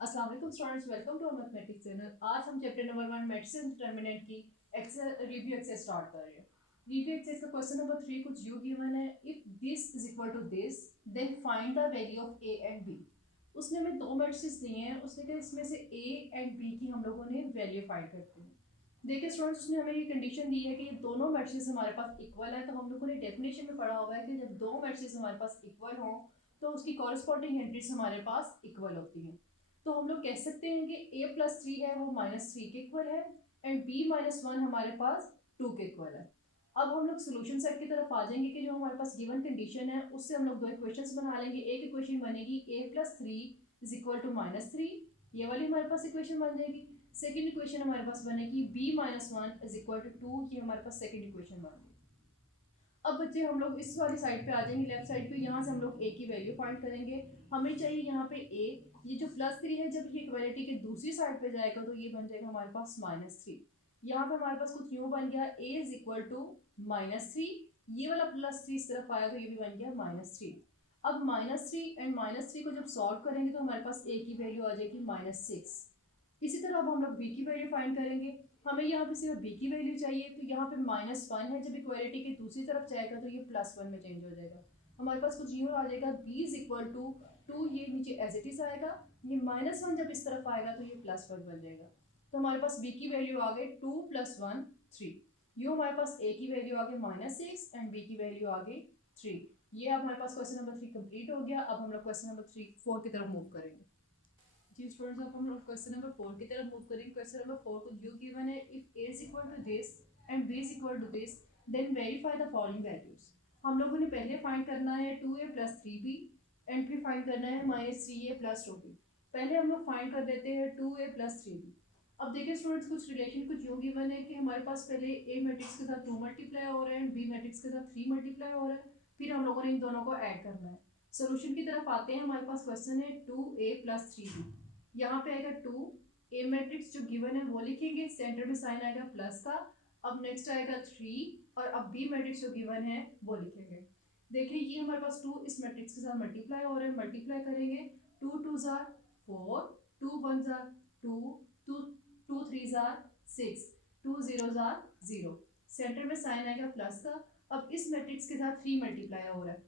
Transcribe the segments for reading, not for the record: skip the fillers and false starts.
अस्सलाम वालेकुम students, welcome to mathematics channel. आज हम chapter number 1 matrices and determinant की रिव्यू एक्सरसाइज स्टार्ट कर रहे हैं। रिव्यू एक्सरसाइज का क्वेश्चन नंबर 3 कुछ यू गिवन है, if this is equal to this then find the value of a and b. उसने हमें दो मैट्रिसेस दिए हैं, उसने कहा इसमें से ए एंड बी की हम लोगों ने वैल्यू फाइंड करते हैं। देखिए स्टूडेंट्स, उसने हमें ये कंडीशन दी है कि ये दोनों मैट्रिसेस हमारे पास इक्वल है। तो हम लोगों ने डेफिनेशन में पढ़ा हुआ है कि जब दो मैट्रिसेस हमारे पास इक्वल हों तो उसकी कॉरस्पॉन्डिंग एंट्रीज हमारे पास इक्वल होती हैं। तो हम लोग कह सकते हैं कि a प्लस थ्री है वो माइनस थ्री के इक्वल है एंड b माइनस वन हमारे पास टू के इक्वल है। अब हम लोग सोल्यूशन सेट की तरफ आ जाएंगे कि जो हमारे पास गिवन कंडीशन है उससे हम लोग दो इक्वेशंस बना लेंगे। एक इक्वेशन बनेगी a plus three is equal to minus three, ये वाली हमारे पास इक्वेशन बन जाएगी। सेकेंड इक्वेशन हमारे पास बनेगी b minus one is equal to two, ये हमारे पास सेकेंड इक्वेशन बन गई। अब बच्चे हम लोग इस वाली साइड पे आ जाएंगे, लेफ्ट साइड पे। यहाँ से हम लोग a की वैल्यू फाइंड करेंगे। हमें चाहिए यहाँ पे a, ये जो प्लस थ्री है जब ये इक्वालिटी के दूसरी साइड पे जाएगा तो ये बन जाएगा हमारे पास माइनस थ्री। यहाँ पे हमारे पास कुछ यूं बन गया a is equal to minus three, ये वाला प्लस थ्री इस तरफ आया तो ये भी बन गया माइनस थ्री। अब minus three and minus three को जब सॉल्व करेंगे तो हमारे पास a की वैल्यू आ जाएगी माइनस सिक्स। इसी तरह अब हम लोग b की वैल्यू फाइंड करेंगे। हमें यहाँ पे सिर्फ b की वैल्यू चाहिए, तो यहाँ पे माइनस वन है, जब इक्वालिटी के दूसरी तरफ जाएगा तो ये प्लस वन में चेंज हो जाएगा। हमारे पास कुछ यूँ आ जाएगा b is equal to two, ये नीचे एज इट इज आएगा। ये माइनस वन जब इस तरफ आएगा तो ये प्लस वन बन जाएगा। तो हमारे पास b की वैल्यू आ गई टू प्लस वन थ्री। यूँ हमारे पास a की वैल्यू आ गई माइनस सिक्स एंड b की वैल्यू आ गई थ्री। ये अब हमारे पास क्वेश्चन नंबर थ्री कंप्लीट हो गया। अब हम लोग क्वेश्चन नंबर थ्री फोर की तरफ मूव करेंगे। जी स्टूडेंट्स, अब हम लोग क्वेश्चन नंबर फोर की तरफ मूव करेंगे। क्वेश्चन नंबर फोर को यू गिवन है, if a is equal to this and b is equal to this then verify the following values. हम लोगों ने पहले फाइंड करना है two a plus three b and फिर फाइंड करना है माइनस थ्री ए प्लस टू बी। पहले हम लोग फाइंड कर देते हैं two a plus three b. अब देखिए स्टूडेंट्स, कुछ रिलेशन कुछ यूँ गिवन है कि हमारे पास पहले a मैट्रिक्स के साथ टू मल्टीप्लाई हो रहा है एंड b मैट्रिक्स के साथ थ्री मल्टीप्लाई हो रहा है। फिर हम लोगों ने इन दोनों को ऐड करना है। सोल्यूशन की तरफ आते हैं। हमारे पास क्वेश्चन है two a plus three b. यहाँ पे आएगा टू, ए मैट्रिक्स जो गिवन है वो लिखेंगे, सेंटर में साइन आएगा प्लस का। अब नेक्स्ट आएगा थ्री और अब बी मैट्रिक्स जो गिवन है वो लिखेंगे। देखिए ये हमारे पास टू इस मैट्रिक्स के साथ मल्टीप्लाई हो रहा है, मल्टीप्लाई करेंगे। टू टू जार फोर, टू वन जार टू, टू टू थ्री जार सिक्स, टू जीरो जार जीरो। सेंटर में साइन आएगा प्लस का। अब इस मैट्रिक्स के साथ थ्री मल्टीप्लाई हो रहा है,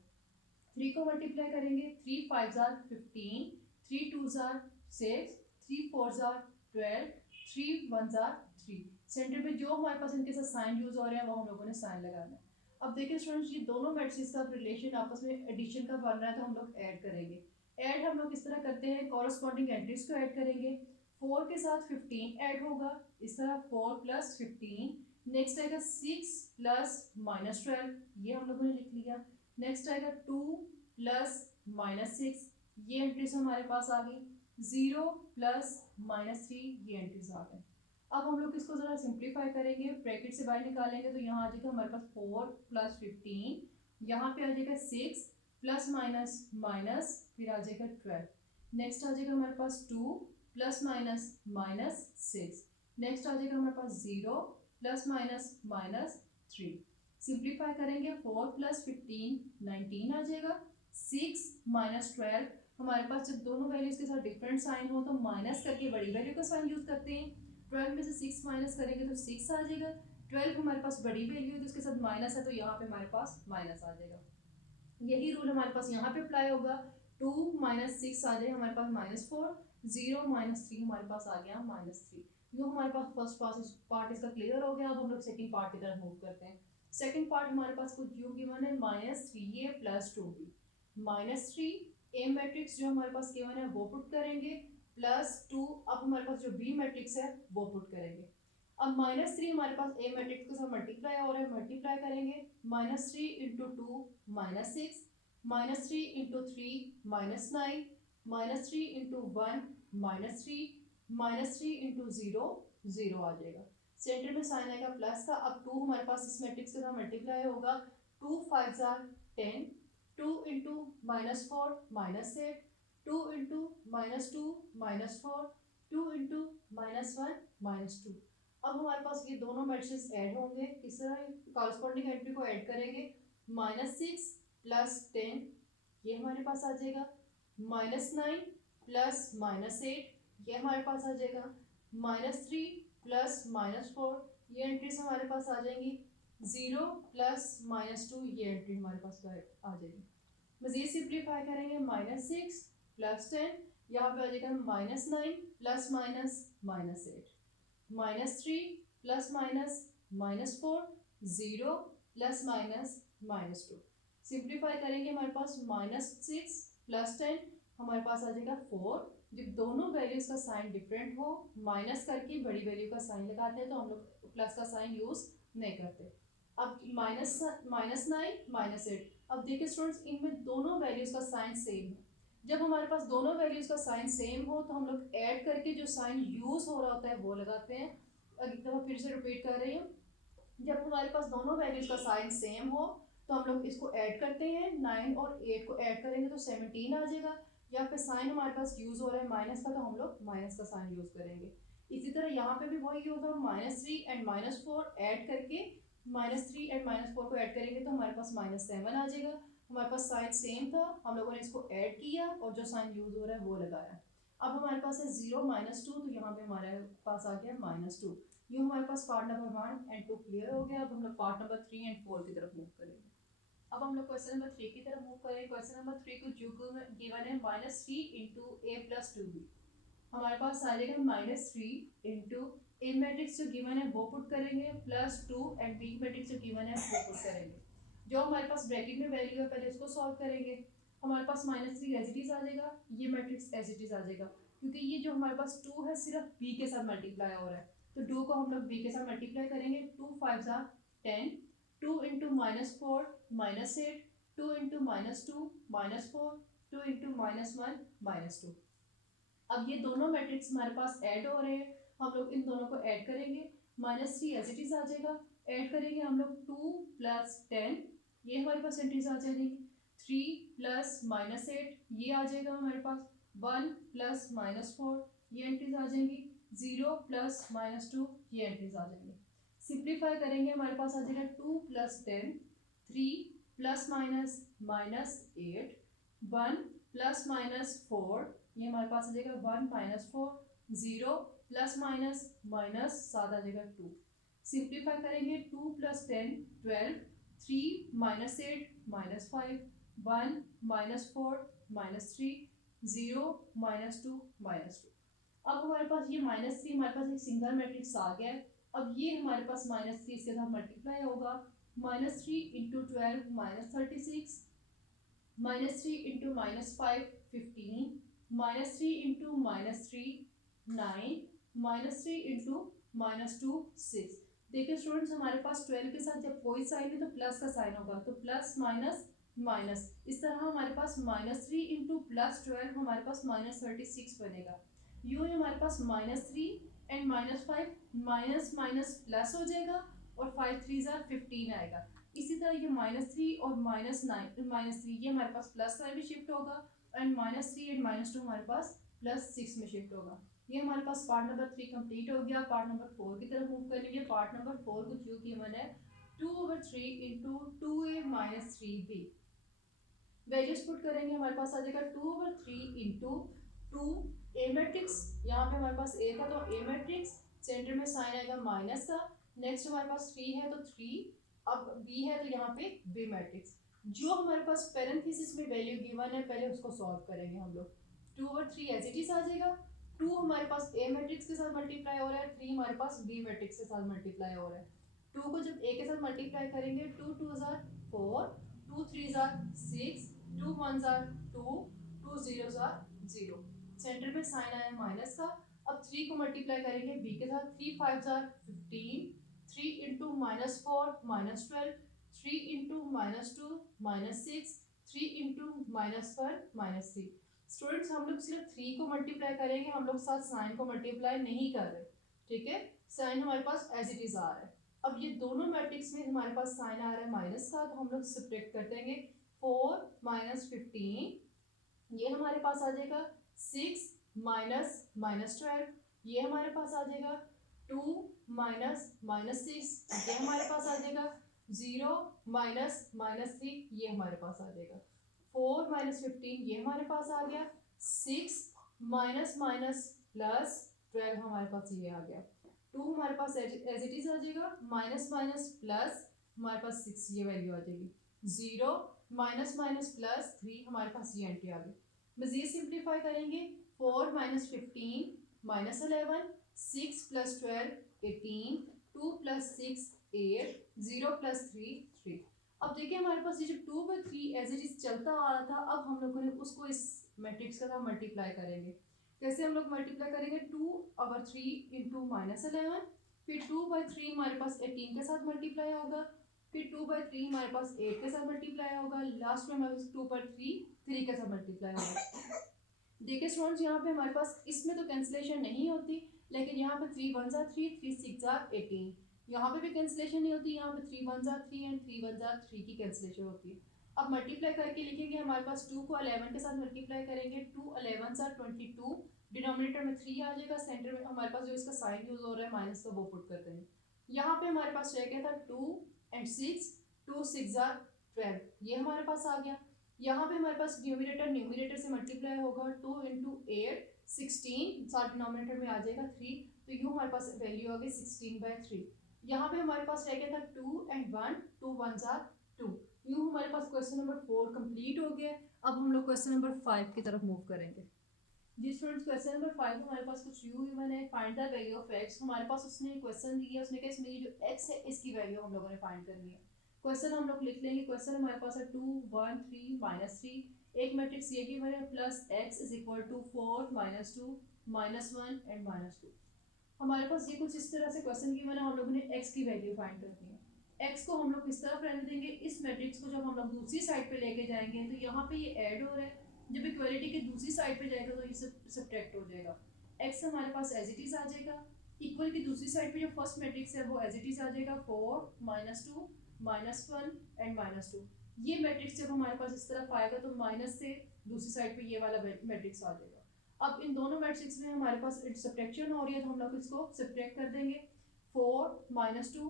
थ्री को मल्टीप्लाई करेंगे। थ्री फाइव जार फिफ्टीन, थ्री टू जार सिक्स, थ्री फोर जार ट्वेल्व, थ्री वन जार थ्री। सेंटर में जो हमारे पास इनके साथ साइन यूज हो रहे हैं वो हम लोगों ने साइन लगाना है। अब देखिए स्टूडेंट्स, ये दोनों मैट्रिक्स का रिलेशन आपस में एडिशन का बन रहा है तो हम लोग ऐड करेंगे। ऐड हम लोग इस तरह करते हैं, कॉरस्पॉन्डिंग एंट्रीज को ऐड करेंगे। फोर के साथ फिफ्टीन ऐड होगा, इस तरह फोर प्लस फिफ्टीन। नेक्स्ट आएगा सिक्स प्लस माइनस ट्वेल्व, ये हम लोगों ने लिख लिया। नेक्स्ट आएगा टू प्लस माइनस सिक्स, ये एंट्रीज हमारे पास आ गई। जीरो प्लस माइनस थ्री, ये एंट्रीज आ गए। अब हम लोग इसको जरा सिंप्लीफाई करेंगे, ब्रैकेट से बाहर निकालेंगे तो यहाँ आ जाएगा हमारे पास फोर प्लस फिफ्टीन, यहाँ पे आ जाएगा सिक्स प्लस माइनस माइनस, फिर आ जाएगा ट्वेल्व। नेक्स्ट आ जाएगा हमारे पास two plus minus minus six. Next आ जाएगा हमारे पास zero plus minus minus three. Simplify करेंगे, फोर प्लस फिफ्टीन नाइनटीन आ जाएगा। सिक्स माइनस ट्वेल्व, हमारे पास जब दोनों वैल्यूज के साथ डिफरेंट साइन हो तो माइनस करके बड़ी वैल्यू का साइन यूज करते हैं। ट्वेल्व में से सिक्स माइनस करेंगे तो सिक्स आ जाएगा। ट्वेल्व हमारे पास बड़ी वैल्यू है तो उसके साथ माइनस है तो यहाँ पे हमारे पास माइनस आ जाएगा। यही रूल हमारे पास यहाँ पे अप्लाई होगा। टू माइनस सिक्स आ जाएगा हमारे पास minus four, zero minus three हमारे पास आ गया माइनस थ्री। यो हमारे पास फर्स्ट पार्ट इसका क्लियर हो गया। अब हम लोग सेकंड पार्ट की तरफ मूव करते हैं। सेकंड पार्ट हमारे पास कुछ यू गिवन है, minus three A plus two B. Minus three A matrix जो हमारे पास गिवन है वो पुट करेंगे, प्लस टू अब हमारे पास जो बी मैट्रिक्स है वो पुट करेंगे। अब माइनस थ्री हमारे पास ए मैट्रिक्स के साथ मल्टीप्लाई हो रहा है, मल्टीप्लाई करेंगे। Minus three into two minus six, minus three into three minus nine, minus three into one minus three, minus three into zero zero आ जाएगा। सेंटर में साइन आएगा प्लस का। अब टू हमारे पास इस मैट्रिक्स के साथ मल्टीप्लाई होगा। टू फाइव जार ten, two into minus four minus eight, two into minus two minus four, two into minus one minus two. अब हमारे पास ये दोनों मैट्रिक्स ऐड होंगे, इस तरह कॉरस्पॉन्डिंग एंट्री को ऐड करेंगे। माइनस सिक्स प्लस टेन, ये हमारे पास आ जाएगा। Minus nine plus minus eight, ये हमारे पास आ जाएगा -3 प्लस -4, ये एंट्रीज हमारे पास आ जाएंगी। 0 प्लस -2, ये एंट्री हमारे पास आ जाएगी। मजीद सिंप्लीफाई करेंगे, -6 प्लस 10, यहाँ पे आ जाएगा -9 प्लस -8, -3 प्लस -4, 0 प्लस -2। सिंप्लीफाई करेंगे, हमारे पास -6 प्लस 10, हमारे पास आ जाएगा 4। जब दोनों वैल्यूज का साइन डिफरेंट हो, माइनस करके बड़ी वैल्यू का साइन लगाते हैं, तो हम लोग प्लस का साइन यूज नहीं करते। अब -9 -8, अब देखिए स्टूडेंट्स, इनमें दोनों वैल्यूज का साइन सेम है। जब हमारे पास दोनों वैल्यूज का साइन सेम हो, तो हम लोग ऐड करके जो साइन यूज हो रहा होता है वो लगाते हैं। एक दफ़ा फिर से रिपीट कर रही हूँ, जब हमारे पास दोनों वैल्यूज का साइन सेम हो, तो हम लोग इसको ऐड करते हैं। 9 और 8 को ऐड करेंगे तो 17 आ जाएगा। यहाँ पे साइन हमारे पास यूज हो रहा है माइनस का, तो हम लोग माइनस का साइन यूज करेंगे। इसी तरह यहाँ पे भी वही होगा, -3 एंड -4 ऐड करके, -3 एंड -4 को ऐड करेंगे तो हमारे पास -7 आ जाएगा। हमारे पास साइन सेम था, हम लोगों ने इसको ऐड किया और जो साइन यूज हो रहा है वो लगाया। अब हमारे पास है 0 -2, तो यहाँ पे हमारे पास आ गया -2। ये हमारे पास पार्ट नंबर 1 एंड 2 क्लियर हो गया। अब हम लोग पार्ट नंबर 3 एंड 4 की तरफ मूव करेंगे। अब हम लोग क्वेश्चन नंबर 3 की तरफ मूव करें। क्वेश्चन नंबर 3 को जो गिवन है -3 इंटू a प्लस 2b। हमारे पास आ जाएगा -3 इंटू ए मैट्रिक्स जो गिवन है वो पुट करेंगे, +2 एंड बी मैट्रिक्स जो गिवन है वो पुट करेंगे। जो हमारे पास ब्रैकेट में वैल्यू है पहले उसको सॉल्व करेंगे। हमारे पास -3 एज इट इज आ जाएगा, ये मैट्रिक्स एज इट इज आ जाएगा, क्योंकि ये जो हमारे पास 2 है सिर्फ बी के साथ मल्टीप्लाई हो रहा है, तो 2 को हम लोग बी के साथ मल्टीप्लाई करेंगे। 2 5 ज़ा 10, 2 इंटू -4 -8, 2 इंटू -2 -4, 2 इंटू -1 -2। अब ये दोनों मैट्रिक्स हमारे पास ऐड हो रहे हैं, हम लोग इन दोनों को ऐड करेंगे। -3 एज इट इज आ जाएगा, ऐड करेंगे हम लोग 2 प्लस 10, ये हमारे पास एंट्रीज आ जाएगी। 3 प्लस -8, ये आ जाएगा हमारे पास। 1 प्लस -4, ये एंट्रीज आ जाएंगी। 0 प्लस -2, ये एंट्रीज आ जाएंगी। सिंप्लीफाई करेंगे, हमारे पास आ जाएगा 2 प्लस 10, 3 प्लस -8, 1 प्लस -4, ये हमारे पास आ जाएगा 1 -4, 0 प्लस माइनस 7 आ जाएगा 2। सिंप्लीफाई करेंगे, 2 प्लस 10 12, 3 -8 -5, 1 -4 -3, 0 -2 -2। अब हमारे पास ये -3 हमारे पास एक सिंगल मैट्रिक्स आ गया है। अब ये हमारे पास -3 इसके साथ मल्टीप्लाई होगा। -3 इंटू 12 -36, -3 इंटू -5 15, -3 इंटू -3 9, -3 इंटू -2 6। देखिए स्टूडेंट्स, हमारे पास 12 के साथ जब कोई साइन है तो प्लस का साइन होगा, तो प्लस माइनस माइनस, इस तरह हमारे पास -3 इंटू +12 हमारे पास -36 बनेगा। यूँ ही हमारे पास -3 एंड -5 माइनस माइनस प्लस हो जाएगा और 5 3 ज़ा 15 आएगा। इसी तरह ये -3 और -3 ये हमारे पास प्लस में भी शिफ्ट होगा, एंड -3 एंड -2 हमारे पास +6 में शिफ्ट होगा। ये हमारे पास पार्ट नंबर 3 कंप्लीट हो गया। पार्ट नंबर 4 की तरफ मूव करेंगे। पार्ट नंबर 4 को जो गिवन है 2/3 into 2a - 3b। Values put करेंगे, हमारे पास आ जाएगा 2/3 इंटू 2 ए मैट्रिक्स, यहाँ पे हमारे पास a था तो a मैट्रिक्स, सेंटर में साइन आएगा माइनस का। नेक्स्ट हमारे पास 3 है तो 3, अब b है तो यहाँ पे b मैट्रिक्स। जो हमारे पास पैरेंथेसिस में वैल्यू गिवन है पहले उसको सॉल्व करेंगे हम लोग। 2/3 एज इट इज आ जाएगा। 2 हमारे पास a मैट्रिक्स के साथ मल्टीप्लाई हो रहा है, 3 हमारे पास b मैट्रिक्स के साथ मल्टीप्लाई हो रहा है। 2 को जब a के साथ मल्टीप्लाई करेंगे, 2 2 ज़ा 4, 2 3 ज़ा 6, 2 1 ज़ा 2, 2 0 ज़ा 0। सेंटर में साइन आया माइनस का। अब 3 को मल्टीप्लाई करेंगे b के साथ, 3 5 ज़ा 15, 3 इंटू -4 -12, 3 इंटू -2 -6, 3 इंटू -1 -3। स्टूडेंट्स, हम लोग सिर्फ 3 को मल्टीप्लाई करेंगे, हम लोग साथ साइन को मल्टीप्लाई नहीं कर रहे, ठीक है। साइन हमारे पास एज इट इज आ रहा है। अब ये दोनों मैट्रिक्स में हमारे पास साइन आ रहा है माइनस का, तो हम लोग सब्ट्रैक्ट कर देंगे। 4 -15, ये हमारे पास आ जाएगा। 6 -12, ये हमारे पास आ जाएगा। 2 -6, ये हमारे पास आ जाएगा। 0 -3, ये हमारे पास आ जाएगा। 4 -15, ये हमारे पास आ गया। 6 माइनस प्लस 12 हमारे पास ये आ गया। 2 हमारे पास एज इट इज आ जाएगा, माइनस माइनस प्लस हमारे पास 6 ये वैल्यू आ जाएगी। 0 माइनस माइनस प्लस 3 हमारे पास ये एंट्री आ गई। मजीद सिंप्लीफाई करेंगे, 4 minus 15 minus 11, 6 plus 12 18, 2 plus 6 8, 0 plus 3 3। अब देखिए हमारे पास ये जो 2/3 एज इट इज चलता आ रहा था, अब हम लोगों ने उसको इस मैट्रिक्स का साथ मल्टीप्लाई करेंगे। कैसे हम लोग मल्टीप्लाई करेंगे, 2/3 इंटू माइनस 11, फिर 2/3 हमारे पास 18 के साथ मल्टीप्लाई होगा, फिर 2/3 हमारे पास 8 के साथ मल्टीप्लाई होगा, लास्ट में हमारे पास 2/3 3 के साथ मल्टीप्लाई होगा। देखिए स्टूडेंट्स, यहाँ पे हमारे पास इसमें तो कैंसिलेशन नहीं होती, लेकिन यहाँ पे 3 1 जा 3, 3 6 जा 18, यहाँ पे भी कैंसिलेशन नहीं होती, यहाँ पे 3 1 जा 3 एंड 3 1 जा 3 की कैंसिलेशन होती है। अब मल्टीप्लाई करके लिखेंगे, हमारे पास 2 को 11 के साथ मल्टीप्लाई करेंगे, 2 11 जा 22, डिनोमिनेटर में 3 आ जाएगा, सेंटर में हमारे पास जो इसका साइन यूज हो रहा है माइनस का, वो पुट कर देंगे। यहाँ पे हमारे पास रह गया था 2 एंड 6, 2 6 जा 12, ये हमारे पास आ गया। यहाँ पे हमारे पास न्यूमिनेटर से मल्टीप्लाई होगा, 2 इंटू 8 16, साथ डिनोमिनेटर में आ जाएगा 3, तो यूँ हमारे पास वैल्यू आ गई 16/3। यहाँ पे हमारे पास रह गया था 2 एंड 1, 2 1 जा 2, यूँ हमारे पास क्वेश्चन नंबर 4 कंप्लीट हो गया। अब हम लोग क्वेश्चन नंबर 5 की तरफ मूव करेंगे। जी स्टूडेंट्स, क्वेश्चन नंबर 5 हमारे पास कुछ यूँ गिवन है, find the value of x. हमारे पास उसने क्वेश्चन दिया, उसने कहा इसमें ये जो एक्स है इसकी वैल्यू हम लोगों ने फाइंड करनी है। क्वेश्चन हम लोग लिख लेंगे। क्वेश्चन हमारे पास है 2 1 3 -3, एक मैट्रिक्स ये गिवन है, plus X is equal to 4 -2 -1 and -2। हमारे पास ये कुछ इस तरह से क्वेश्चन गिवन है, हम लोगों ने एक्स की वैल्यू फाइंड करनी है। एक्स को हम लोग किस तरफ रहने देंगे, इस मैट्रिक्स को जब हम लोग दूसरी साइड पे लेके जाएंगे तो यहाँ पे ये ऐड हो रहा है, जब इक्वलिटी की दूसरी साइड पे जाएगा तो ये सब्ट्रैक्ट हो जाएगा। एक्स हमारे पास एज इट इज आ जाएगा, इक्वल की दूसरी साइड पे जो फर्स्ट मैट्रिक्स है वो एज इट इज आ जाएगा, 4 -2 -1 एंड -2। ये मैट्रिक्स जब हमारे पास इस तरफ आएगा तो माइनस से दूसरी साइड पे ये वाला मैट्रिक्स आ जाएगा। अब इन दोनों मैट्रिक्स में हमारे पास सब्ट्रैक्शन हो रही है, तो हम लोग इसको सब्ट्रैक्ट कर देंगे। 4 -2,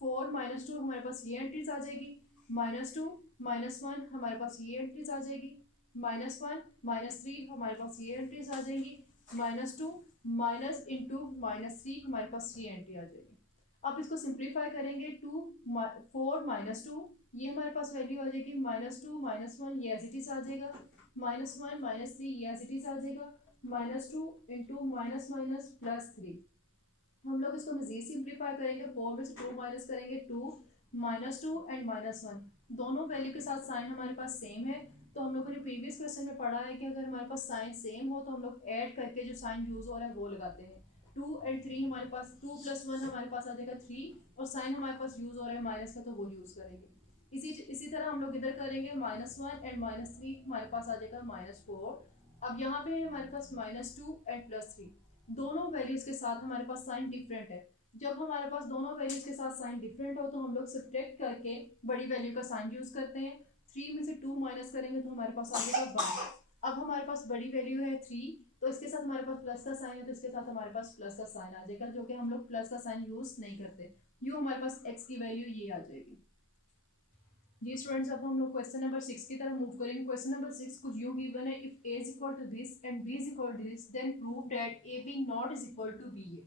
4 -2 हमारे पास ये एंट्रीज आ जाएगी, -2 -1 हमारे पास ये एंट्रीज आ जाएगी, -1 -3 हमारे पास ये एंट्रीज आ जाएंगी, -2 माइनस इंटू -3 हमारे पास ये एंट्री आ जाएगी। अब इसको सिंप्लीफाई करेंगे, 4 -2 ये हमारे पास वैल्यू आ जाएगी, -2 -1 ये एज इट इज आ जाएगा, -1 -3 ये एज इट इज आ जाएगा, -2 इंटू +3। हम लोग इसको मजीद सिंप्लीफाई करेंगे, 4 में से 2 माइनस करेंगे, 2 -2 एंड -1, दोनों वैल्यू के साथ साइन हमारे पास सेम है। तो हम लोगों ने प्रीवियस क्वेश्चन में पढ़ा है कि अगर हमारे पास साइन सेम हो तो हम लोग ऐड करके जो साइन यूज हो रहा है वो लगाते हैं। 2 एंड 3 हमारे पास, 2 + 1 हमारे पास आ जाएगा 3, और साइन हमारे पास यूज हो रहा है माइनस का, तो वो यूज करेंगे। इसी तरह हम लोग इधर करेंगे, -1 एंड -3 हमारे पास आ जाएगा -4। अब यहाँ पे हमारे पास -2 एंड +3, दोनों वैल्यूज के साथ हमारे पास साइन डिफरेंट है। जब हमारे पास दोनों वैल्यूज के साथ साइन डिफरेंट हो तो हम लोग सब्ट्रैक्ट करके बड़ी वैल्यू का साइन यूज करते हैं। 3 में से 2 माइनस करेंगे तो हमारे पास आ जाएगा 1। अब हमारे पास बड़ी वैल्यू है 3, तो इसके साथ हमारे पास प्लस का साइन है, तो इसके साथ हमारे पास प्लस का साइन आ जाएगा, जो कि हम लोग प्लस का साइन यूज नहीं करते। यूँ हमारे पास एक्स की वैल्यू ये आ जाएगी। जी स्टूडेंट्स, अब हम लोग क्वेश्चन नंबर 6 की तरफ मूव करेंगे। क्वेश्चन नंबर 6 कुछ यूं गिवन है, if a is equal to this and b is equal to this then prove that ab not is equal to ba।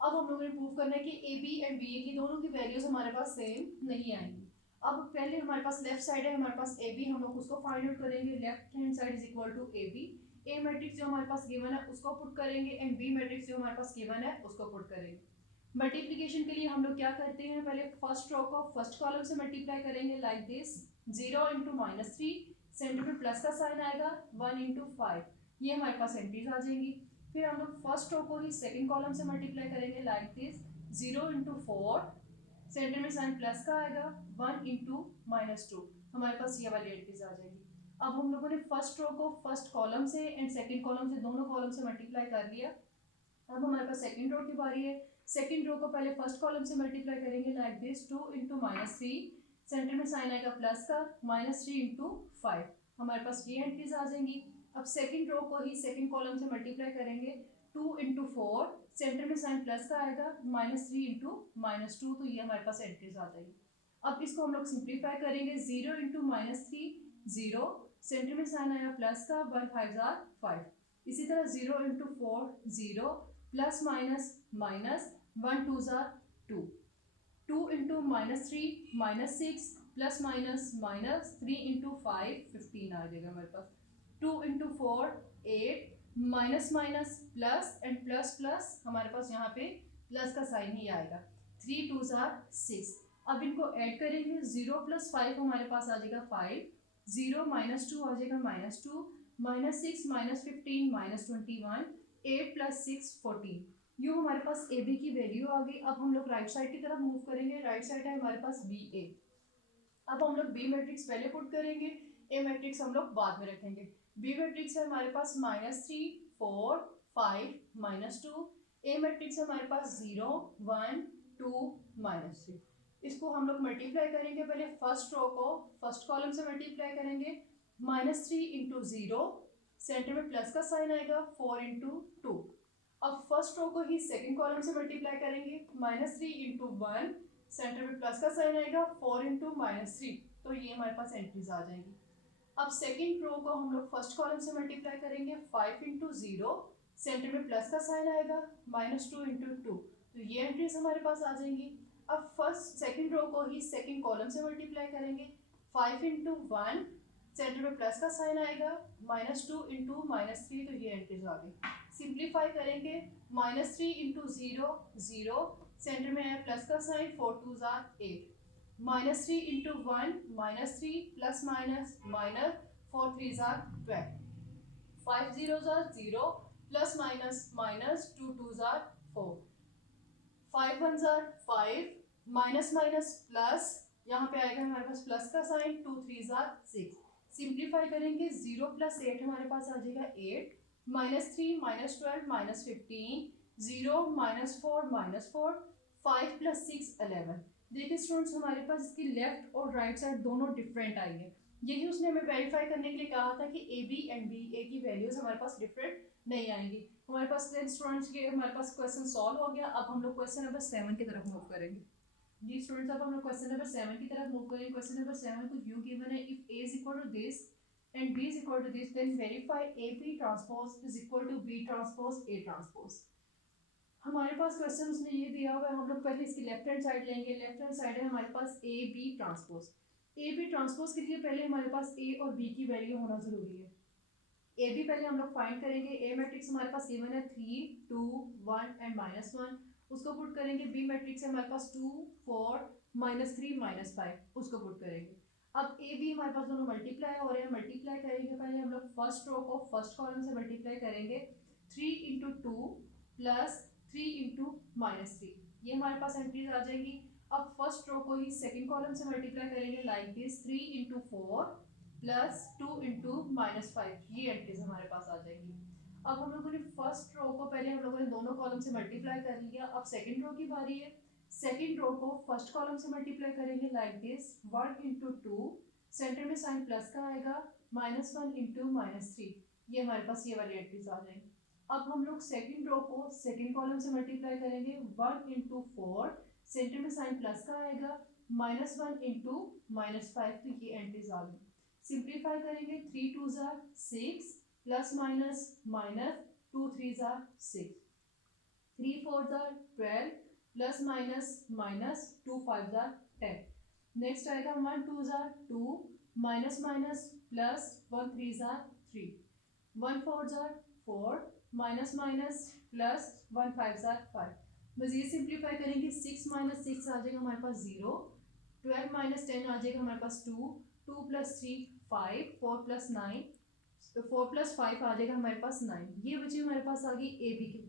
अब हम लोगों ने प्रूव करना है कि ए बी एंड बी ए की दोनों की वैल्यूज हमारे पास सेम नहीं आएंगी। अब पहले हमारे पास लेफ्ट साइड है, हमारे पास ए बी, हम लोग उसको फाइंड आउट करेंगे। Left hand side is equal to a b, a matrix जो हमारे पास गिवन है उसको पुट करेंगे, एंड बी मैट्रिक्स जो हमारे पास गिवन है उसको पुट करेंगे। मल्टीप्लिकेशन के लिए हम लोग क्या करते हैं, पहले फर्स्ट रो को फर्स्ट कॉलम से मल्टीप्लाई करेंगे लाइक दिस, 0 इंटू -3, सेंटर में प्लस का साइन आएगा, 1 इंटू 5, ये हमारे पास एंट्रीज आ जाएंगी। फिर हम लोग फर्स्ट रो को ही सेकंड कॉलम से मल्टीप्लाई करेंगे लाइक दिस, 0 इंटू 4, सेंटर में साइन प्लस का आएगा, 1 इंटू -2, हमारे पास ये वाली एंट्रीज आ जाएगी। अब हम लोगों ने फर्स्ट रो को फर्स्ट कॉलम से एंड सेकंड कॉलम से, दोनों कॉलम से मल्टीप्लाई कर लिया। अब हमारे पास सेकंड रो की बारी है। सेकंड रो को पहले फर्स्ट कॉलम से मल्टीप्लाई करेंगे लाइक दिस, 2 इंटू -3, सेंटर में साइन आएगा प्लस का, -3 इंटू 5, हमारे पास ये एंट्रीज आ जाएंगी। अब सेकंड रो को ही सेकंड कॉलम से मल्टीप्लाई करेंगे, 2 इंटू 4, सेंटर में साइन प्लस का आएगा, -3 इंटू -2, तो ये हमारे पास एंट्रीज आ जाएगी। अब इसको हम लोग सिंप्लीफाई करेंगे, 0 इंटू -3 0, सेंटर में साइन आया प्लस का, 1 5 5, इसी तरह 0 इंटू 4 0, प्लस माइनस माइनस, 1 2 ज़ार 2, 2 into -3 -6, plus minus minus, 3 into 5 15 आ जाएगा हमारे पास, 2 into 4 8, minus minus plus and plus plus, हमारे पास यहाँ पे प्लस का साइन ही आएगा, 3 2 ज़ार 6। अब इनको ऐड करेंगे, 0 प्लस 5 हमारे पास आ जाएगा 5, 0 -2 आ जाएगा -2, -6 -15 -21, 8 प्लस 6 14। यूँ हमारे पास ए बी की वैल्यू आ गई। अब हम लोग राइट साइड की तरफ मूव करेंगे, राइट साइड है हमारे पास बी ए। अब हम लोग बी मैट्रिक्स पहले पुट करेंगे, ए मैट्रिक्स हम लोग बाद में रखेंगे। बी मैट्रिक्स है हमारे पास -3 4 5 -2, ए मैट्रिक्स है हमारे पास 0 1 2 -3। इसको हम लोग मल्टीप्लाई करेंगे, पहले फर्स्ट रो को फर्स्ट कॉलम से मल्टीप्लाई करेंगे, -3 इंटू 0, सेंटर में प्लस का साइन आएगा, 4 इंटू 2। अब फर्स्ट रो को ही सेकंड कॉलम से मल्टीप्लाई करेंगे, -3 इंटू 1, सेंटर में प्लस का साइन आएगा, 4 इंटू -3। तो ये हमारे पास एंट्रीज आ जाएंगी। अब सेकंड रो को हम लोग फर्स्ट कॉलम से मल्टीप्लाई करेंगे, 5 इंटू 0, सेंटर में प्लस का साइन आएगा, -2 इंटू 2। तो ये एंट्रीज हमारे पास आ जाएंगी। अब फर्स्ट सेकंड रो को ही सेकंड कॉलम से मल्टीप्लाई करेंगे, 5 इंटू 1, सेंटर में प्लस का साइन आएगा, -2 इंटू -3। तो ये एंट्रीज आ गई। सिंप्लीफाई करेंगे, -3 इंटू 0 0, सेंटर में है प्लस का साइन, 4 2 ज़ार 8, -3 इंटू 1 -3, प्लस माइनस माइनस, 4 3 ज़ार 12, 5 0 ज़ार 0, प्लस माइनस माइनस, 2 2 ज़ार 4, 5 1 ज़ार 5, माइनस माइनस प्लस, यहाँ पे आएगा हमारे पास प्लस का साइन, 2 3 ज़ार 6। सिंप्लीफाई करेंगे, 0 प्लस 8 हमारे पास आ जाएगा 8, -3 -12 -15, 0 -4 -4, 5 प्लस 6 11। देखिए स्टूडेंट्स, हमारे पास इसकी लेफ्ट और राइट साइड दोनों डिफरेंट आई है। यही उसने हमें वेरीफाई करने के लिए कहा था कि ए बी एंड बी ए की वैल्यूज हमारे पास डिफरेंट नहीं आएंगी। हमारे पास स्टूडेंट्स के हमारे पास क्वेश्चन सॉल्व हो गया। अब हम लोग क्वेश्चन नंबर 7 की तरफ मूव करेंगे। जी स्टूडेंट्स, अब हम लोग क्वेश्चन नंबर 7 की तरफ मूव करेंगे। क्वेश्चन नंबर 7 को यूँ गिवन है, if a is equal to this and B is equal to this, then verify AB transpose is equal to B transpose A transpose। हमारे पास क्वेश्चन उसने ये दिया हुआ है, हम लोग पहले इसकी लेफ्ट हैंड साइड लेंगे। लेफ्ट हैंड साइड है हमारे पास A B transpose. A B transpose के लिए पहले हमारे पास ए और बी की वैल्यू होना जरूरी है। ए बी पहले हम लोग फाइंड करेंगे। ए मैट्रिक्स हमारे पास गिवन है 3 2 1 एंड -1, उसको पुट करेंगे। बी मैट्रिक्स है हमारे पास 2 4 -3 -5, उसको पुट करेंगे। अब ए बी हमारे पास दोनों मल्टीप्लाई हो रहे हैं। मल्टीप्लाई करेंगे, पहले हम लोग फर्स्ट रो को फर्स्ट कॉलम से मल्टीप्लाई करेंगे, 3 इंटू 2 प्लस 3 इंटू -3, ये हमारे पास एंट्रीज आ जाएंगी। अब फर्स्ट रो को ही सेकंड कॉलम से मल्टीप्लाई करेंगे like this, 3 into 4 plus 2 into -5, ये एंट्रीज हमारे पास आ जाएगी। अब हम लोगों ने फर्स्ट रो को पहले हम लोगों ने दोनों कॉलम से मल्टीप्लाई कर लिया। अब सेकंड रो की बारी है। सेकंड रो को फर्स्ट कॉलम से मल्टीप्लाई करेंगे लाइक दिस, 1 इंटू 2, सेंटर में साइन प्लस का आएगा, -1 इंटू -3, ये हमारे पास ये वाली एंट्रीज आ जाएंगी। अब हम लोग सेकंड रो को सेकंड कॉलम से मल्टीप्लाई करेंगे, 1 इंटू 4, सेंटर में साइन प्लस का आएगा, -1 इंटू -5, तो ये एंट्रीज आ गई। सिंप्लीफाई करेंगे, 3 2 ज़ार 6, प्लस माइनस माइनस, 2 3 ज़ार 6, 3 4 ज़ार 12, प्लस माइनस माइनस, 2 5 ज़ार 10। नेक्स्ट आएगा 1 2 ज़ार 2, माइनस माइनस प्लस, 1 3 ज़ार 3, 1 4 ज़ार 4, माइनस माइनस प्लस, 1 5 ज़ार 5। मज़ीद सिंप्लीफाई करेंगे, 6 माइनस 6 आ जाएगा हमारे पास 0, 12 माइनस 10 आ जाएगा हमारे पास 2, 2 प्लस 3 5, 4 प्लस 9, तो 4 प्लस 5 आ जाएगा हमारे पास 9। ये बची हमारे पास आ गई ए बी की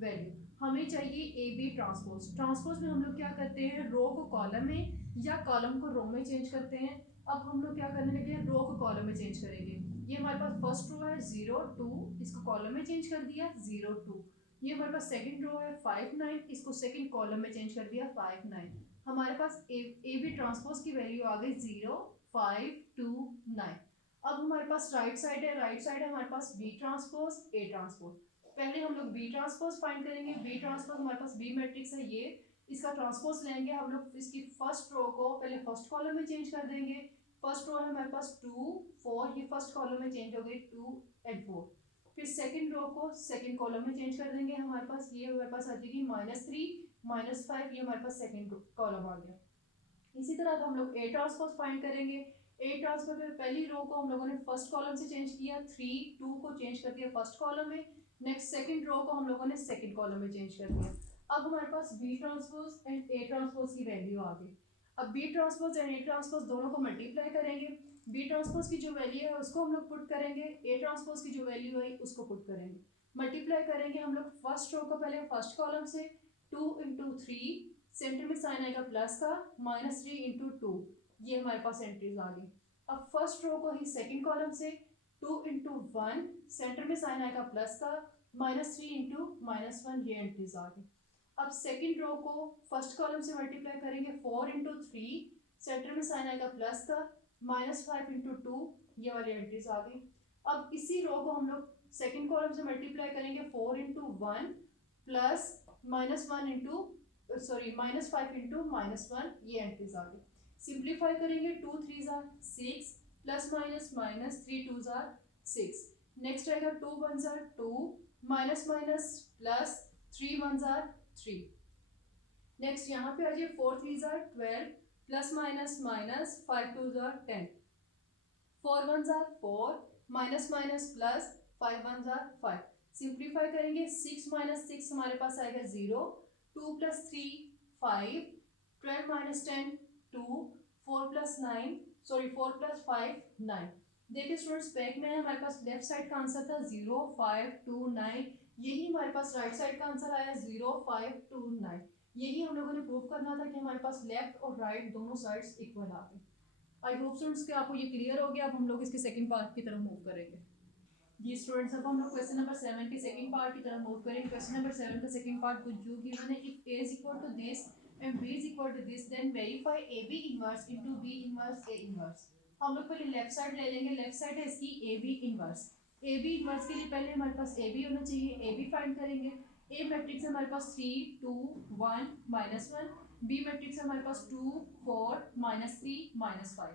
वैल्यू। हमें चाहिए ए बी ट्रांसपोज। ट्रांसपोज में हम लोग क्या करते हैं, रो को कॉलम में या कॉलम को रो में चेंज करते हैं। अब हम लोग क्या करने लगे हैं, रो को कॉलम में चेंज करेंगे। ये हमारे पास फर्स्ट रो है 0 2, इसको कॉलम में चेंज कर दिया 0 2। ये हमारे पास सेकंड रो है 5 9, इसको सेकंड कॉलम में चेंज कर दिया 5 9। हमारे पास ए बी ट्रांसपोज की वैल्यू आ गई 0 5 2 9। अब हमारे पास राइट साइड है, राइट साइड है हमारे पास बी ट्रांसपोज ए ट्रांसपोज। पहले हम लोग बी ट्रांसपोज फाइंड करेंगे। बी ट्रांसपोज हमारे पास बी मैट्रिक्स है, ये इसका ट्रांसपोज लेंगे हम लोग। इसकी फर्स्ट रो को पहले फर्स्ट कॉलम में चेंज कर देंगे। फर्स्ट रो है हमारे पास 2 4, ये फर्स्ट कॉलम में चेंज हो गई 2 एंड 4। फिर सेकंड रो को सेकंड कॉलम में चेंज कर देंगे, हमारे पास ये हमारे पास आ जाएगी -3 -5, ये हमारे पास सेकंड कॉलम आ गया। इसी तरह अब हम लोग ए ट्रांसपोज फाइंड करेंगे। ए ट्रांसपोज में पहली रो को हम लोगों ने फर्स्ट कॉलम से चेंज किया, 3 2 को चेंज कर दिया फर्स्ट कॉलम में। नेक्स्ट सेकंड रो को हम लोगों ने सेकंड कॉलम में चेंज कर दिया। अब हमारे पास B transpose and A transpose की वैल्यू आ गई। अब B transpose and A transpose दोनों को मल्टीप्लाई करेंगे। बी ट्रांसपोज की जो वैल्यू है उसको हम लोग पुट करेंगे, ए ट्रांसपोज की जो वैल्यू है उसको पुट करेंगे। मल्टीप्लाई करेंगे हम लोग फर्स्ट रो को पहले फर्स्ट कॉलम से, 2 × 3, सेंटर में साइन आएगा प्लस का, -3 × 2, ये हमारे पास एंट्रीज आ गई। अब फर्स्ट रो को ही सेकंड कॉलम से 2 × 1, सेंटर में साइन आएगा प्लस का, -3 × -1, ये एंट्रीज आ गई। अब सेकंड रो को फर्स्ट कॉलम से मल्टीप्लाई करेंगे, 4 × 3, सेंटर में साइन आएगा प्लस का, -5 × 2, ये वाली एंट्रीज आ गई। अब इसी रो को हम लोग सेकंड कॉलम से मल्टीप्लाई करेंगे, 4 × 1 प्लस -1 × -5 × -1, ये एंट्रीज आ गई। सिंप्लीफाई करेंगे, 2 3 ज़ा 6, प्लस माइनस 3 2 ज़ा 6। नेक्स्ट आएगा 2 1 ज़ा 2, माइनस प्लस 3 1 ज़ा 3। नेक्स्ट यहाँ पे आ जाए 4 3 ज़ा 12, प्लस माइनस 5 2 ज़ा 10, 4 1 ज़ा 4, माइनस प्लस 5 1 ज़ा 5। सिंप्लीफाई करेंगे, 6 - 6 हमारे पास आएगा 0, 2 + 3 5, 12 - 10 2, 4 + 5 9। देखिए स्टूडेंट्स, बैक में हमारे पास लेफ्ट साइड का आंसर था 0 5 2 9, यही हमारे पास राइट साइड का आंसर आया 0 5 2 9। यही हम लोगों ने प्रूव करना था कि हमारे पास लेफ्ट और राइट दोनों साइड्स इक्वल आ गए। आई होप स्टूडेंट्स कि आपको ये क्लियर हो गया। अब हम लोग इसके सेकंड पार्ट की तरफ मूव करेंगे। जी स्टूडेंट्स, अब हम लोग क्वेश्चन नंबर 7 के सेकंड पार्ट की तरफ मूव करेंगे। क्वेश्चन नंबर 7 का सेकंड पार्ट कुछ जो गिवन है, if a is equal to this and b is equal to this, then verify ab inverse into b inverse a inverse। हम लोग पहले लेफ्ट साइड ले लेंगे, लेफ्ट साइड है इसकी ab इनवर्स। ab इनवर्स के लिए पहले हमारे पास ab होना चाहिए, ab फाइंड करेंगे। a मैट्रिक्स हमारे पास 3 2 1 -1, b मैट्रिक्स हमारे पास 2 4 -3 -5।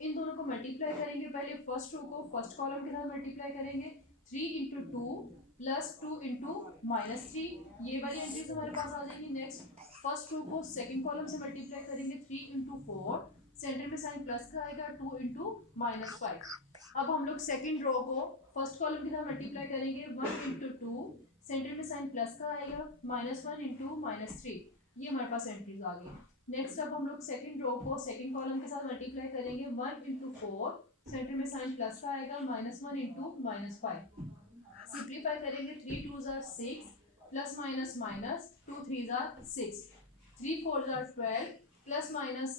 इन दोनों को मल्टीप्लाई करेंगे, पहले फर्स्ट रो को फर्स्ट कॉलम के साथ मल्टीप्लाई करेंगे, 3 × 2 प्लस 2 × -3, ये वाली एंट्रीज हमारे पास आ जाएगी। नेक्स्ट फर्स्ट रो को सेकंड कॉलम से मल्टीप्लाई करेंगे, 3 × 4, सेंटर में साइन प्लस का आएगा, 2 × -5। अब हम लोग सेकंड रो को फर्स्ट कॉलम के साथ मल्टीप्लाई करेंगे, 1 × 2, सेंटर में साइन प्लस का आएगा, -1 × -3, ये हमारे पास एंट्रीज आ गई। नेक्स्ट अब हम लोग सेकंड रो को सेकंड कॉलम के साथ मल्टीप्लाई करेंगे, 1 × 4, सेंटर में साइन प्लस का आएगा, -1 × -5। सिंप्लीफाई करेंगे, 3 2 ज़ा 6, प्लस माइनस 2 3 ज़ा 6, 3 4 ज़ा 12, प्लस माइनस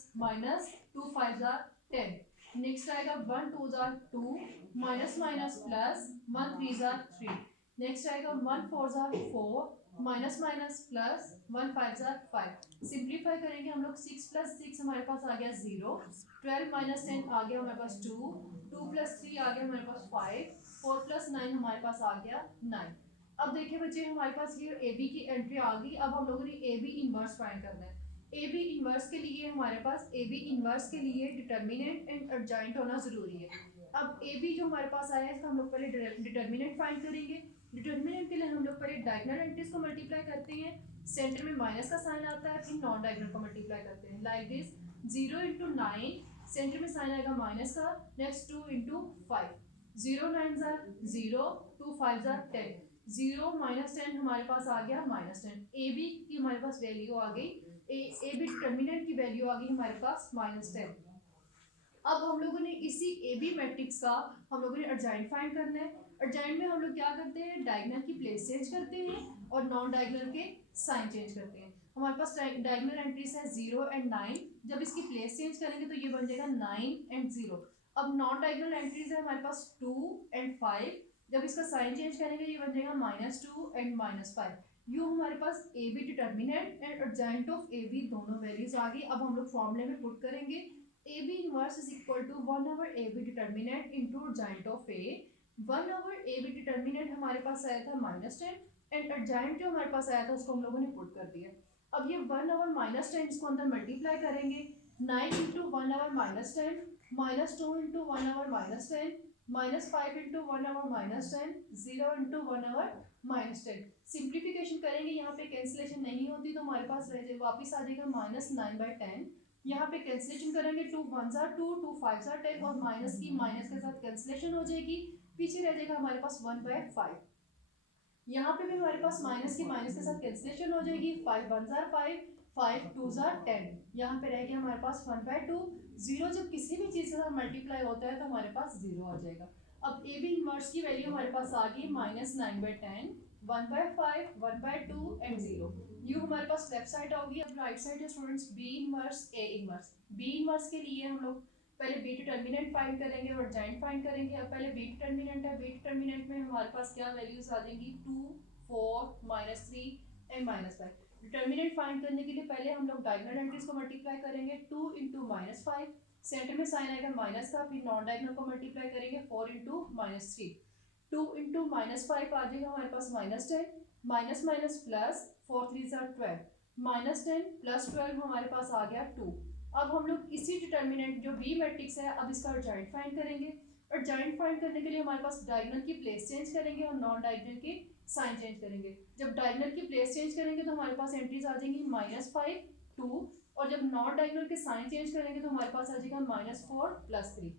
2 5 ज़ा 10। नेक्स्ट आएगा 1 2 ज़ा 2, माइनस प्लस 1 3 ज़ा 3। नेक्स्ट आएगा 1 4 ज़ा 4, माइनस प्लस 1 5 ज़ा 5। सिंप्लीफाई करेंगे हम लोग, 6 + 6 हमारे पास आ गया 0, 12 - 10 आ गया हमारे पास 2, 2 + 3 आ गया हमारे पास 5, 4 + 9 हमारे पास आ गया 9। अब देखिए बच्चे, हमारे पास ये ए बी की एंट्री आ गई। अब हम लोगों ने ए बी इनवर्स फाइंड करना है। ए बी इनवर्स के लिए हमारे पास ए बी इनवर्स के लिए डिटर्मिनेंट एंड एडजॉइंट होना ज़रूरी है। अब ए बी जो हमारे पास आया है इसका हम लोग पहले डिटर्मिनेंट फाइंड करेंगे। डिटर्मिनेंट के लिए हम लोग पहले डायगोनल एंट्रीज को मल्टीप्लाई करते हैं, सेंटर में माइनस का साइन आता है, फिर नॉन डायगोनल को मल्टीप्लाई करते हैं लाइक दिस। 0 × 9, सेंटर में साइन आएगा माइनस का, नेक्स्ट 2 × 5, 0 9 ज़ा 0, 2 5 ज़ा 10, 0 - 10 हमारे पास आ गया -10। ए बी की हमारे पास वैल्यू आ गई, ए बी डिटर्मिनेंट की वैल्यू आ गई हमारे पास -10। अब हम लोगों ने इसी ए बी मैट्रिक्स का हम लोगों ने एडजॉइंट फाइंड करना है। एडजॉइंट में हम लोग क्या करते हैं, डायगोनल की प्लेस चेंज करते हैं और नॉन डायगोनल के साइन चेंज करते हैं। हमारे पास डायगोनल एंट्रीज है 0 और 9, जब इसकी प्लेस चेंज करेंगे तो ये बन जाएगा 9 और 0। अब नॉन डायगोनल एंट्रीज है हमारे पास 2 और 5, जब इसका साइन चेंज करेंगे ये बन जाएगा -2 और -5। यूँ हमारे पास A B determinant and adjoint of A B दोनों वैल्यूज आ गई। अब हम लोग फॉर्मूले में पुट करेंगे, A B inverse is equal to 1/AB determinant into adjoint of A. 1/AB determinant हमारे पास आया था -10 एंड एडजॉइंट जो हमारे पास आया था उसको हम लोगों ने पुट कर दिया। अब ये 1/-10 इसको अंदर मल्टीप्लाई करेंगे, 9 × 1/-10, -2 × 1/-10, -5 into 1 over -10, 0 into 1 over -10। Simplification करेंगे, यहाँ पे कैंसिलेशन नहीं होती तो हमारे पास रह जाए वापिस आ जाएगा -9/10। यहाँ पे कैंसिलेशन करेंगे 2 1 जार 2, 2 5 जार 10 और माइनस की माइनस के साथ कैंसिलेशन हो जाएगी, पीछे रह जाएगा हमारे पास 1/5। यहाँ पे भी हमारे पास माइनस की माइनस के साथ कैंसिलेशन हो जाएगी, 5 1 जार 5, 5 2 जार 10। यहाँ पे रह गया हमारे पास 1/2। जीरो जब किसी भी चीज के साथ मल्टीप्लाई होता है तो हमारे पास जीरो आ जाएगा। अब ए बी इनवर्स की वैल्यू हमारे पास आ गई -9/10, 1/5, 1/2 एंड 0। यू हमारे पास लेफ्ट साइड होगी। अब राइट साइड है students b inverse a inverse. B inverse के लिए हम लोग पहले बी डिटर्मिनेंट फाइंड करेंगे और जॉइंट फाइंड करेंगे। अब पहले बी डिटर्मिनेंट है, बी डिटर्मिनेंट में हमारे पास क्या वैल्यूज आ जाएंगी, 2 4 -3 एंड -5। डिटर्मिनेंट फाइंड करने के लिए पहले हम लोग डायगोनल एंट्रीज को मल्टीप्लाई करेंगे, 2 इंटू -5, सेंटर में साइन आएगा माइनस का, फिर नॉन डायगोनल को मल्टीप्लाई करेंगे 4 इंटू -3, 2 इंटू -5 आ जाएगा हमारे पास -10, माइनस माइनस प्लस 4 3 12, -10 प्लस 12 हमारे पास आ गया 2। अब हम लोग इसी डिटर्मिनेंट जो बी मैट्रिक्स है, अब इसका जॉइंट फाइंड करेंगे और जॉइंट फाइंड करने के लिए हमारे पास डायगोनल की प्लेस चेंज करेंगे और नॉन डायगोनल की साइन चेंज करेंगे। जब डायगोनल की प्लेस चेंज करेंगे तो हमारे पास एंट्रीज आ जाएंगी -5 2, और जब नॉन डायगोनल के साइन चेंज करेंगे तो हमारे पास आ जाएगा -4 + 3।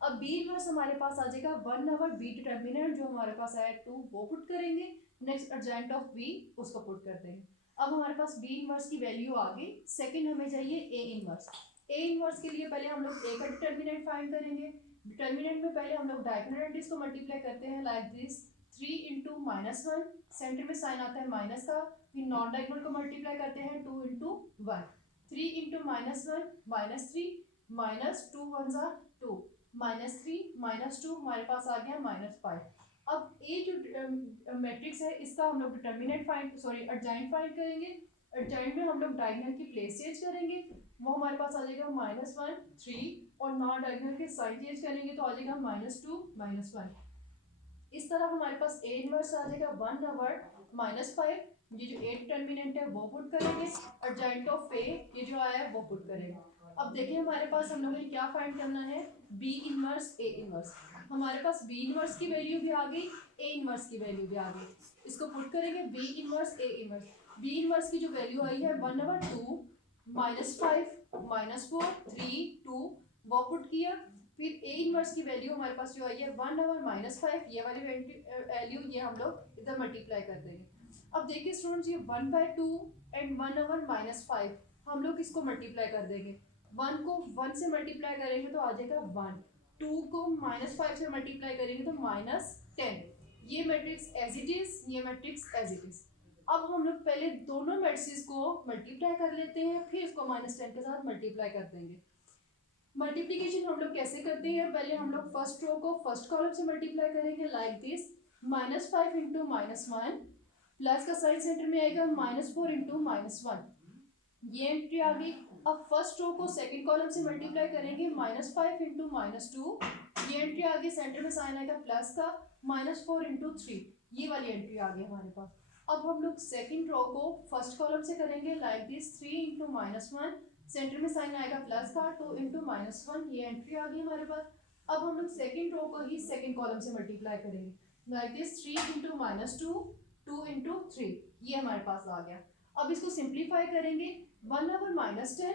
अब बी इनवर्स हमारे पास आ जाएगा 1 ओवर बी डिटर्मिनेंट जो हमारे पास आया 2 वो पुट करेंगे, नेक्स्ट अर्जेंट ऑफ बी उसको पुट कर देंगे। अब हमारे पास बी इनवर्स की वैल्यू आ गई। सेकंड हमें चाहिए ए इनवर्स। ए इनवर्स के लिए पहले हम लोग ए का डिटर्मिनेंट फाइंड करेंगे। डिटर्मिनेंट में पहले हम लोग डायगोनल एंट्रीज को मल्टीप्लाई करते हैं लाइक दिस, 3 इंटू -1, सेंटर में साइन आता है माइनस का, फिर नॉन डायगोनल को मल्टीप्लाई करते हैं 2 इंटू 1, 3 इंटू -1 -3, -2 1 ज़ा 2, -3 -2 हमारे पास आ गया -5। अब ए जो मैट्रिक्स है इसका हम लोग डिटर्मिनेंट फाइंड अर्जेंट फाइंड करेंगे। अर्जेंट में हम लोग डायगोनल की प्लेस चेंज करेंगे, वो हमारे पास आ जाएगा -1 3, और नॉन डायगोनल के साइन चेंज करेंगे तो आ जाएगा -2 -1। इस तरह हमारे पास ए इनवर्स आ जाएगा 1 ओवर -5। ये जो ए डिटर्मिनेंट है वो पुट करेंगे, अर्जेंट ऑफ ए ये जो आया है वो पुट करेंगे। अब देखिए हमारे पास हम लोगों ने क्या फाइंड करना है, बी इनवर्स ए इनवर्स। हमारे पास बी इनवर्स की वैल्यू भी आ गई, ए इनवर्स की वैल्यू भी आ गई। इसको पुट करेंगे b inverse a inverse. B inverse की जो वैल्यू आई है 1/2 -5 -4 3 2 वो पुट किया। फिर ए इनवर्स की वैल्यू हमारे पास जो आई है 1/-5, ये वाली वैल्यू ये हम लोग इधर मल्टीप्लाई कर देंगे। अब देखिए स्टूडेंट्स, ये 1/2 एंड 1/-5 हम लोग इसको मल्टीप्लाई कर देंगे। 1 को 1 से मल्टीप्लाई करेंगे तो आ जाएगा 1, 2 को -5 से मल्टीप्लाई करेंगे तो -10। ये मैट्रिक्स एज इट इज, ये मैट्रिक्स एज इट इज। अब हम लोग पहले दोनों मैट्रिक्स को मल्टीप्लाई कर लेते हैं, फिर इसको -10 के साथ मल्टीप्लाई कर देंगे। मल्टीप्लिकेशन हम लोग कैसे करते हैं, पहले हम लोग फर्स्ट रो को फर्स्ट कॉलम से मल्टीप्लाई करेंगे लाइक दिस, -5 इंटू -1, प्लस का साइन सेंटर में आएगा -4 इंटू -1, ये एंट्री आ गई। अब फर्स्ट रो को सेकंड कॉलम से मल्टीप्लाई करेंगे, -5 इंटू -2, ये एंट्री आ गई, सेंटर में साइन आएगा प्लस का, -4 इंटू 3, ये वाली एंट्री आ गई हमारे पास। अब हम लोग सेकंड रो को फर्स्ट कॉलम से करेंगे लाइक दिस, 3 इंटू -1, सेंटर में साइन आएगा प्लस का, 2 इंटू -1, ये एंट्री आ गई हमारे पास। अब हम लोग सेकंड रो को ही सेकंड कॉलम से मल्टीप्लाई करेंगे लाइक दिस, 3 इंटू -2, 2 इंटू 3, ये हमारे पास आ गया। अब इसको सिंप्लीफाई करेंगे, 1/-10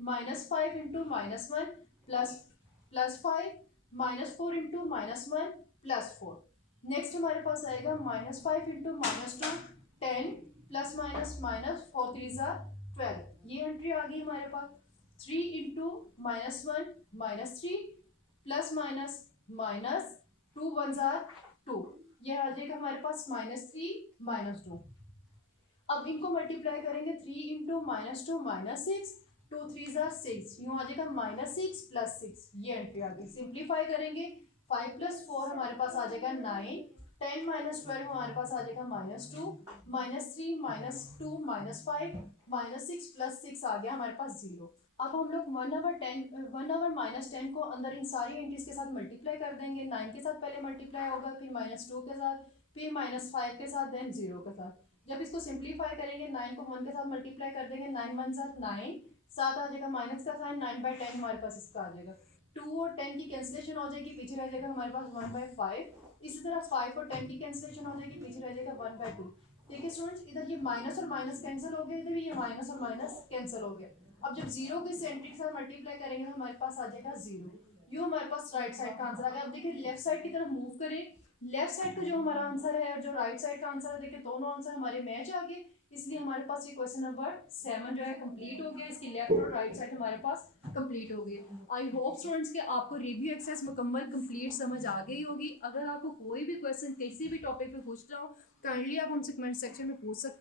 -5 इंटू -1 प्लस 5, -4 इंटू -1 +4। नेक्स्ट हमारे पास आएगा -5 इंटू -2 10 प्लस -4 3 12, ये एंट्री आ गई हमारे पास। 3 इंटू -1 -3 प्लस -2 1 2, ये आ जाएगा हमारे पास -3 -2। अब इनको मल्टीप्लाई करेंगे, 3 इंटू -2 -6, 2 3 6, यूँ आ जाएगा -6 + 6, ये एंट्री आ गई। सिंप्लीफाई करेंगे, 5 + 4 हमारे पास आ जाएगा 9, 10 - 12 हमारे पास आ जाएगा -2, -3 -2 -5, -6 + 6 आ गया हमारे पास 0। अब हम लोग 1/10 को अंदर इन सारी एंट्रीज के साथ मल्टीप्लाई कर देंगे। 9 के साथ पहले मल्टीप्लाई होगा, फिर -2 के साथ, फिर -5 के साथ, देन 0 के साथ। जब इसको सिंप्लीफाई करेंगे, 9 को 1 के साथ मल्टीप्लाई कर देंगे, 9 1 9, 7 आ जाएगा माइनस का साइन, 9/10 हमारे पास इसका आ जाएगा। 2 और 10 की कैंसिलेशन हो जाएगी, पीछे रह जाएगा हमारे पास 1/5। इसी तरह 5 और 10 की कैंसिलेशन हो जाएगी, पीछे रह जाएगा 1/2। देखिए स्टूडेंट्स, इधर ये माइनस और माइनस कैंसिल हो गए, इधर भी ये माइनस और माइनस कैंसिल हो गए। अब जब जीरो को सेंट्रिक से मल्टीप्लाई करेंगे तो हमारे पास आ जाएगा 0। ये हमारे पास राइट साइड का आंसर आ गया। अब देखिए लेफ्ट साइड की तरफ मूव करें, लेफ्ट साइड का जो हमारा आंसर है और जो राइट साइड का आंसर है, देखिए दोनों आंसर हमारे मैच आ गए, इसलिए हमारे पास ये क्वेश्चन नंबर 7 जो है कंप्लीट हो गया। इसकी लेफ्ट और राइट साइड हमारे पास कंप्लीट हो गई। आई होप स्टूडेंट्स कि आपको रिव्यू एक्सरसाइज मुकम्मल कंप्लीट समझ आ गई होगी। अगर आपको कोई भी क्वेश्चन किसी भी टॉपिक पे पूछना हो, काइंडली आप हमसे कमेंट सेक्शन में पूछ सकते हैं।